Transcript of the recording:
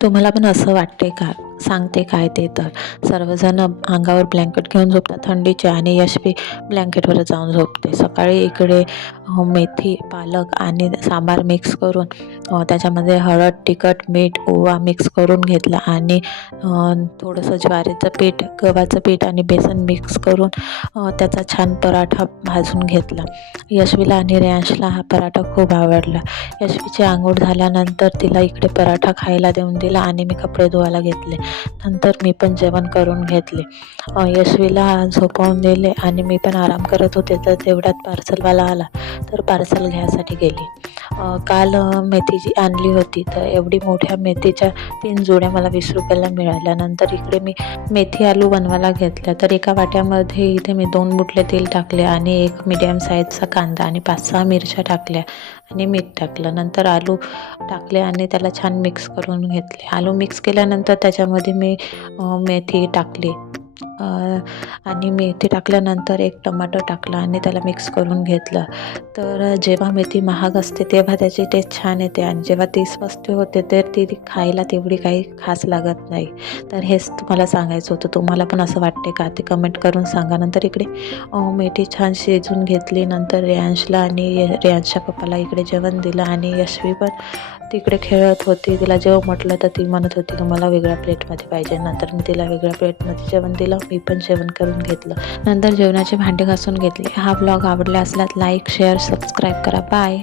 तुम्हाला पण असं वाटते का? सांगते काय ते तर. सर्वजण अंगावर ब्लँकेट घेऊन झोपतात थंडीचे आणि यशवी ब्लँकेटवर जाऊन झोपते. सकाळी इकडे मेथी, पालक आणि सांबार मिक्स करून त्याच्यामध्ये हळद, तिखट, मीठ, ओवा मिक्स करून घेतला आणि थोडंसं ज्वारीचं पीठ, गव्हाचं पीठ आणि बेसन मिक्स करून त्याचा छान पराठा भाजून घेतला. यशवीला आणि रेयांशला हा पराठा खूप आवडला. यशवीची अंघोळ झाल्यानंतर तिला इकडे पराठा खायला देऊन दिला आणि मी कपडे धुवायला घेतले. नंतर मी पण जेवण करून घेतले. यशवीला झोपवून दिले आणि मी पण आराम करत होते. तर तेवढ्यात पार्सलवाला आला, तर पार्सल घ्यायसाठी गेले. काल मेथीची आणली होती, तर एवढी मोठ्या मेथीच्या 3 जोड्या मला 20 रुपयाला मिळाल्या. नंतर इकडे मी मेथी आलू बनवायला घेतल्या. तर एका वाट्यामध्ये इथे मी 2 बुटले तेल टाकले आणि एक मीडियम साईजचा कांदा आणि 5-6 मिरच्या टाकल्या आणि मीठ टाकलं. नंतर आलू टाकले आणि त्याला छान मिक्स करून घेतले. आलू मिक्स केल्यानंतर त्याच्यामध्ये मी मेथी टाकली आणि मेथी टाकल्यानंतर एक टमाटर टाकला आणि त्याला मिक्स करून घेतलं. तर जेव्हा मेथी महाग असते तेव्हा त्याची टेस्ट छान येते आणि जेव्हा ती स्वस्त होते तर ती खायला तेवढी काही खास लागत नाही. तर हेच तुम्हाला सांगायचं होतं. तुम्हाला पण असं वाटते का? ते कमेंट करून सांगा. नंतर इकडे मेथी छान शिजून घेतली. नंतर रेयांशला आणि रेयांशच्या पप्पाला इकडे जेवण दिलं आणि यशवी पण तिकडे खेळत होती. तिला जेव्हा म्हटलं तर ती म्हणत होती की मला वेगळ्या प्लेटमध्ये पाहिजे. नंतर मी तिला वेगळ्या प्लेटमध्ये जेवण दिलं. मी पण जेवण करून घेतलं. नंतर जेवणाचे भांडे घासून घेतले. हा ब्लॉग आवडला असल्यास लाईक, शेअर, सबस्क्राईब करा. बाय.